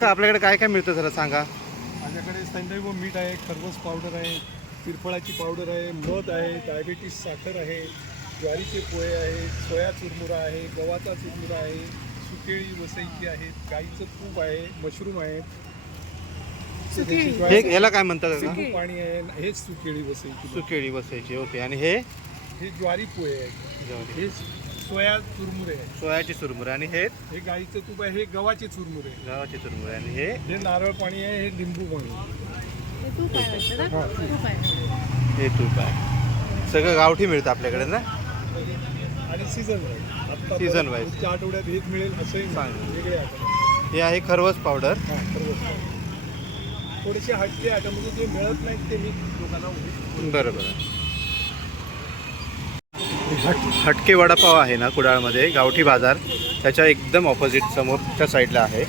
का आपल्याकडे काय काय मिळतं जरा सांगा. माझ्याकडे संदैव मीठ आहे, खरबस पावडर आहे, तिरफळाची पावडर आहे, मध आहे, डायबिटीस साखर आहे, ज्वारीचे पोहे आहे, सोया चुरमुरा आहे, गव्हाचा चुरमुरा आहे, सुकेळी वसईची आहेत, गाईचं तूप आहे, मशरूम आहे, हे याला काय म्हणतात का? पाणी आहे, हेच सुकेळी वसईची. सुकेळी बसायची. ओके. आणि हे हे ज्वारी पोहे आहेत, हे सोया चुरमुरे आहेत, सोयाची चुरमुरे. आणि हे हे गाईचं तूप आहे, हे गव्हाचे चुरमुरे, गव्हाची चुरमुरे. आणि हे नारळ पाणी आहे, हे लिंबू पाणी. हे तूप आहे. सगळं गावठी मिळतं आपल्याकडे ना. आणि सीझन वाईज. आता सीझन वाईज. पुढच्या आठवड्यात हेच मिळेल असंही चांगलं. वेगळे आठवड्यात. हे आहे खरवस पावडर. थोडेसे हटके आयटम म्हणजे जे मिळत नाहीत ते मी लोकांना बरोबर आहे. हटके वडापाव आहे ना कुडाळमध्ये, गावठी बाजार, त्याच्या एकदम ऑपोजिट समोरच्या साईडला आहे.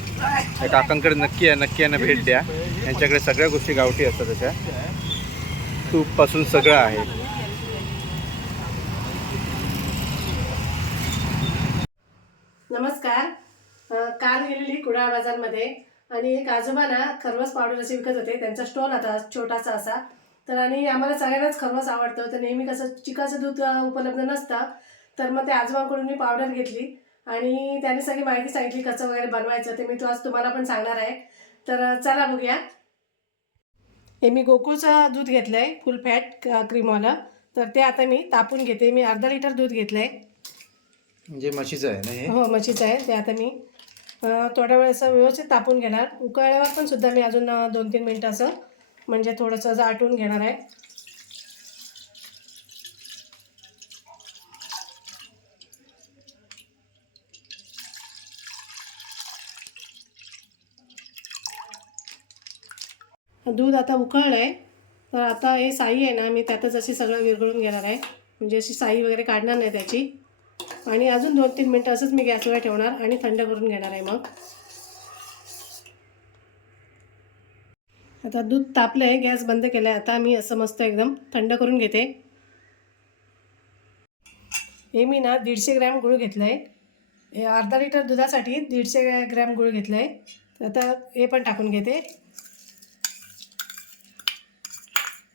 त्या काकांकडे नक्की यांना भेट द्या. यांच्याकडे सगळ्या गोष्टी गावठी असतात. त्याच्या तूपपासून सगळं आहे. नमस्कार. काल गेलेली कुडाळ बाजारमध्ये आणि एक आजोबा ना खरवस पावडर असे विकत होते. त्यांचा स्टॉल होता छोटासा असा. तर आणि आम्हाला सगळ्यांनाच खरवस आवडतं. तर नेहमी कसं चिकाचं दूध उपलब्ध नसतं, तर मग त्या आजोबांकडून मी पावडर घेतली आणि त्याने सगळी माहिती सांगितली कसं वगैरे बनवायचं. ते मी आज तुम्हाला पण सांगणार आहे. तर चला बघूया. हे मी गोकुळचं दूध घेतलं आहे, फुल फॅट क्रीमवालं. तर ते आता मी तापून घेते. मी अर्धा लिटर दूध घेतलं आहे. म्हणजे म्हशीचं आहे ना हे? हो, म्हशीचं आहे. ते आता मी थोड्या वेळ असं व्यवस्थित तापून घेणार. उकळल्यावर पण सुद्धा मी अजून 2-3 मिनटं असं म्हणजे थोडंसं असं आटवून घेणार आहे. दूध आता उकळलं आहे. तर आता हे साई आहे ना, मी त्यातच अशी सगळं विरघळून घेणार आहे. म्हणजे अशी साई वगैरे काढणार नाही त्याची. आणि अजून 2-3 मिनटं असंच मी गॅसवर ठेवणार आणि थंड करून घेणार आहे. मग आता दूध तापलं आहे, गॅस बंद केला आहे. आता मी असं मस्त एकदम थंड करून घेते. हे मी ना 150 ग्रॅम गूळ घेतलं आहे. अर्धा लिटर दुधासाठी 150 ग्रॅम गूळ घेतलं आहे. तर आता हे पण टाकून घेते.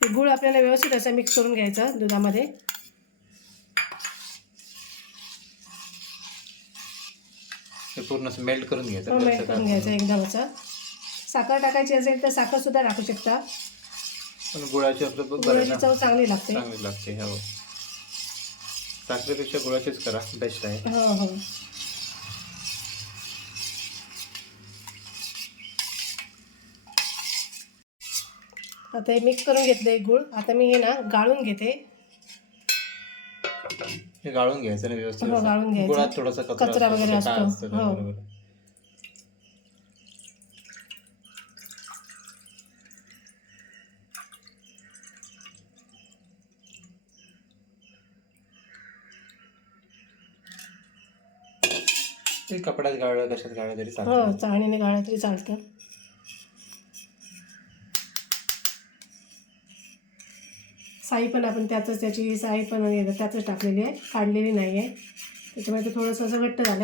हे गूळ आपल्याला व्यवस्थित असं मिक्स करून घ्यायचं दुधामध्ये. ते पूर्ण मेल्ट करून घ्यायचं. मेल्ट करून घ्यायचं एकदम असं. साखर टाकायची असेल तर साखरसुद्धा टाकू शकता. पण गुळाची गुळाची चव चांगली लागते. चांगली लागते. हो, साखरेपेक्षा गुळाचीच करा, बेस्ट आहे. हो हो. आता हे मिक्स करून घेतलं आहे गूळ. आता मी हे ना गाळून घेते. हे गाळून घ्यायचं ना व्यवस्थित. हो, गाळून घ्यायचं. गुळात थोडासा कचरा वगैरे असतो. हो. बरोबर. ते कपड्यात गाळलं, कशात गाळलं तरी चालतं. हो, चाळणीने गाळलं तरी चालतं. साई पण आपण त्याची साई पण त्यातच टाकलेली आहे, काढलेली नाही आहे. त्याच्यामुळे ते थोडंसं असं घट्ट झालं.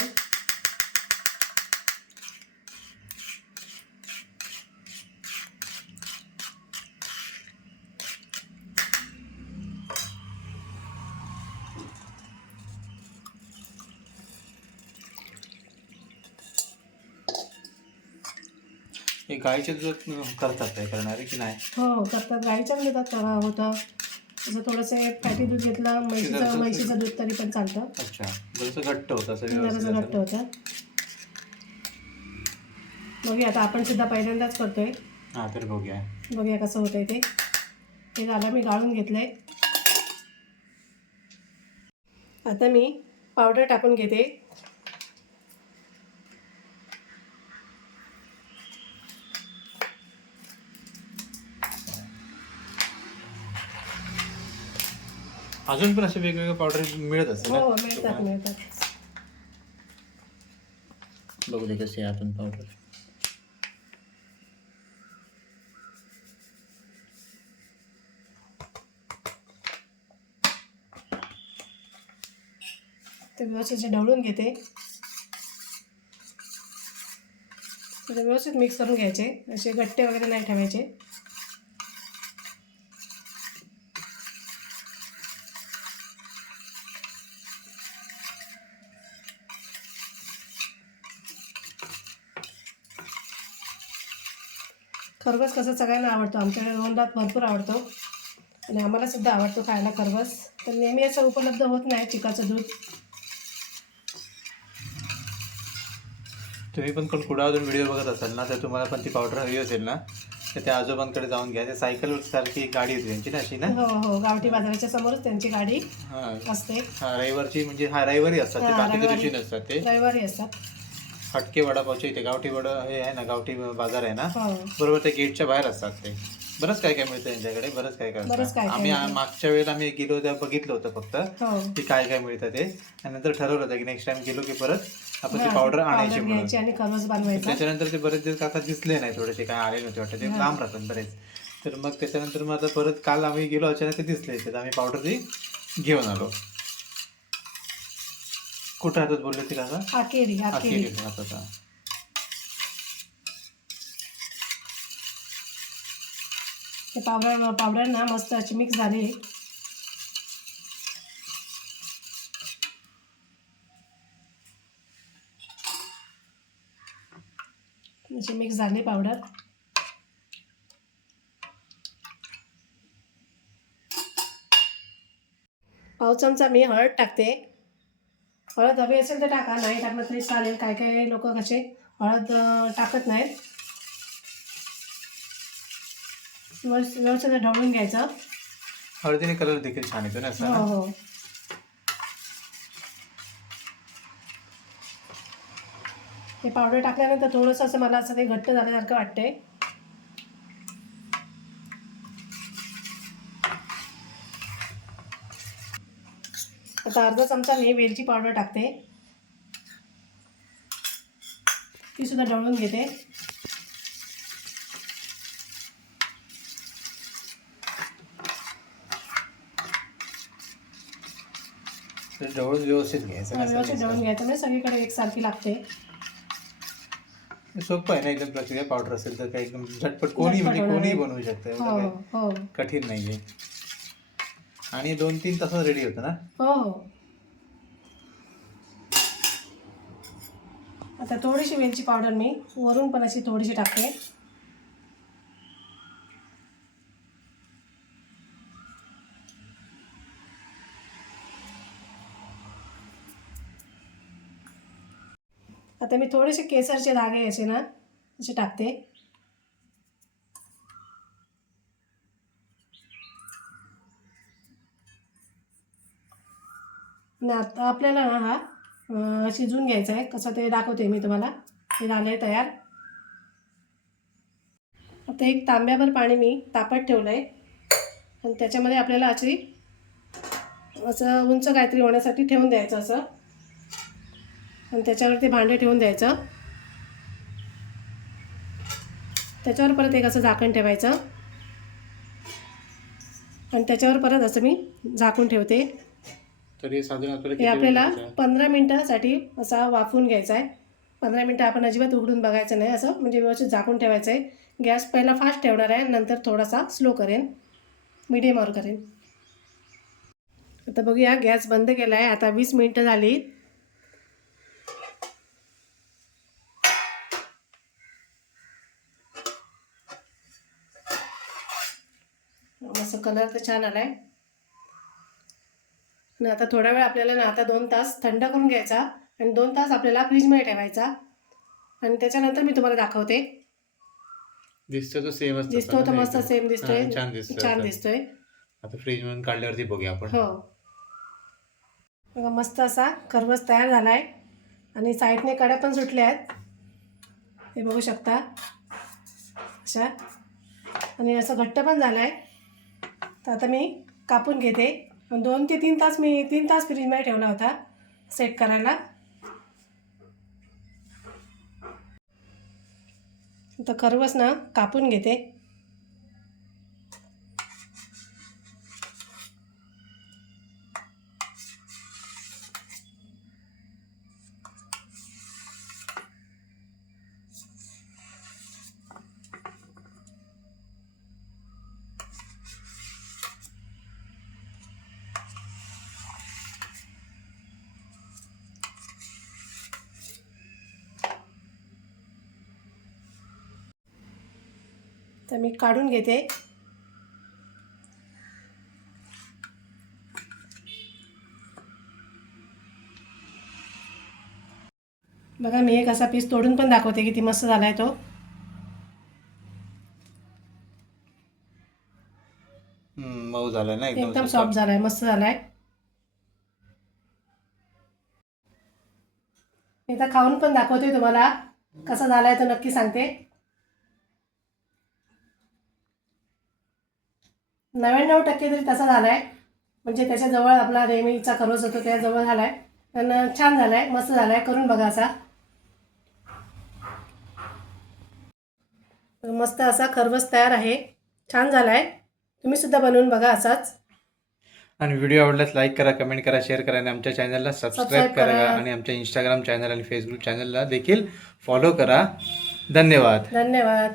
हे गाईचे दूध करतात काय करणारे की नाही? हो, करतात. गाईच्याच दुधात होतं. असं थोडंसं फॅटी दूध घेतलं, म्हशीचं दूध तरी पण चालतं. अच्छा, जसं घट्ट होतं असं जरासं घट्ट होतं. बघूया आता, आपण सुद्धा पहिल्यांदाच करतोय. हां, तर बघूया कसं होतंय ते. हे झालं, मी गाळून घेतलंय. आता मी पावडर टाकून घेते. अजून पण असे वेगवेगळे पावडर मिळत असते ना? हो, मिळतात. बघू दे कशी आहे आपण पावडर. ते व्यवस्थित ढवळून घेते. ते व्यवस्थित मिक्स करून घ्यायचे, असे गट्टे वगैरे नाही ठेवायचे. खरबस कसं सगळ्यांना आवडतो, आमच्याकडे रोहनला भरपूर आवडतो आणि आम्हाला सुद्धा आवडतो खायला खरबस. पण नेहमी असं उपलब्ध होत नाही चिकाचं दूध. तुम्ही पण कोण कुडाळून व्हिडिओ बघत असाल ना, तर तुम्हाला पण ती पावडर हवी असेल ना, तर त्या आजोबांकडे जाऊन घ्या. ते सायकल सारखी एक गाडी होती त्यांची ना, अशी ना. हो हो, गावठी बाजाराच्या समोरच त्यांची गाडी हां असते. हां, रविवारची म्हणजे हा रविवारी असतात ते, हां, बाकीच्या दिवशी नसतात ते. रविवारी असतात. हटके वडापावच्या इथे गावठी वडा हे आहे ना, गावठी बाजार आहे ना, हो, बरोबर त्या गेटच्या बाहेर असतात ते. बरंच काय काय मिळतं त्यांच्याकडे, बरंच काय काय बरंच असतं. काय काय आम्ही मिळतं. मागच्या वेळेला आम्ही गेलो तेव्हा बघितलं होतं फक्त हो. की काय काय मिळतं ते, आणि नंतर ठरवलं होतं की नेक्स्ट टाइम गेलो की परत आपण ती हां, पावडर आणायची पावडर म्हणून. घ्यायची आणि खरबस बनवायचा. त्याच्यानंतर ते बरेच दिवस आता दिसले नाही, थोडेसे काय आले नव्हते वाटतं, ते लांब राहतात बरेच. तर मग त्याच्यानंतर मग आता परत काल आम्ही गेलो अचानक ते दिसले, तर आम्ही पावडर ती घेऊन आलो. कुठं हातात बोलले ते काका? आकेरी आकेरी. आखेरी हातात. हां. ते पावडर ना मस्त अशी मिक्स झाली. अशी मिक्स झाली पावडर. पाव चमचा मी हळद टाकते. हळद हवी असेल तर टाका, नाही टाकलं तरी चालेल. काय काय लोक कसे हळद टाकत नाहीत. व्यवस्थित ढवळून घ्यायचं. हळदीने कलर देखील छान येतो ना असा हो ना. हो. हे पावडर टाकल्यानंतर थोडंसं असं मला असं काही घट्ट झाल्यासारखं वाटतंय. आता अर्धा चमचा मी वेलची पावडर टाकते. ती सुद्धा ढवळून घेते. ते ढवळून व्यवस्थित घ्यायचं ना व्यवस्थित ढवळून सगळं. घ्यायचं, म्हणजे सगळीकडे एकसारखी लागते. सोपं आहे ना एकदम. प्रक्रिया पावडर असेल तर काही एकदम झटपट कोणी म्हणजे होणार कोणी आहे. बनवू शकतं, एवढं हो काही हो कठीण नाहीये. आणि 2-3 तासात रेडी होतं ना. हो हो. आता थोडीशी वेलची पावडर मी वरून पण अशी थोडीशी टाकते. आता मी थोडेसे केसरचे धागे असे ना असे टाकते. आणि आता आपल्याला ना हा शिजवून घ्यायचा आहे. कसं ते दाखवते मी तुम्हाला. हे झालं आहे तयार. आता एक तांब्याभर पाणी मी तापत ठेवलं आहे आणि त्याच्यामध्ये आपल्याला असं उंच काहीतरी होण्यासाठी ठेवून द्यायचं असं, आणि त्याच्यावर ते भांडे ठेवून द्यायचं. त्याच्यावर परत एक असं झाकण ठेवायचं आणि त्याच्यावर परत असं मी झाकून ठेवते. तरी साधारण हे आपल्याला 15 मिनटासाठी असा वाफवून घ्यायचा आहे. 15 मिनटं आपण अजिबात उघडून बघायचं नाही, असं म्हणजे व्यवस्थित झाकून ठेवायचं आहे. गॅस पहिला फास्ट ठेवणार आहे, नंतर थोडासा स्लो करेन, मीडियमवर करेन. आता बघूया, गॅस बंद केला आहे. आता 20 मिनटं झाली. असं कलर तर छान आला आहे. आणि आता थोडा वेळ आपल्याला ना आता 2 तास थंड करून घ्यायचा आणि 2 तास आपल्याला फ्रीजमध्ये ठेवायचा. आणि त्याच्यानंतर मी तुम्हाला दाखवते. दिसतो तो सेमच दिसतो तर मस्त सेम दिसतोय. छान दिसतोय. छान दिसतोय. आता फ्रीज मधून काढल्यावरती बघूया आपण. हो, बघा मस्त असा खरबस तयार झाला आहे आणि साईडने कड्या पण सुटल्या आहेत, हे बघू शकता अशा. आणि असं घट्ट पण झालं आहे. तर आता मी कापून घेते. 2 ते 3 तास मी 3 तास फ्रीजमध्ये ठेवला होता सेट करायला. तर खरबस ना कापून घेते. तर मी काढून घेते. बघा मी एक असा पीस तोडून पण दाखवते किती मस्त झाला आहे तो. मऊ झालं ना एकदम सॉफ्ट झाला आहे, मस्त झाला आहे. एकदा खाऊन पण दाखवते तुम्हाला कसा झाला आहे तो नक्की सांगते. 99% तरी तसा झाला आहे, म्हणजे त्याच्याजवळ आपला नेहमीचा खरवस होतो त्याजवळ झाला आहे. पण छान झाला आहे, मस्त झाला आहे. करून बघा असा. मस्त असा खरवस तयार आहे, छान झाला आहे. तुम्ही सुद्धा बनवून बघा असाच. आणि व्हिडिओ आवडल्यास लाईक करा, कमेंट करा, शेअर करा आणि आमच्या चॅनलला सबस्क्राईब करा आणि आमच्या इंस्टाग्राम चॅनल आणि फेसबुक चॅनलला देखील फॉलो करा. धन्यवाद. धन्यवाद.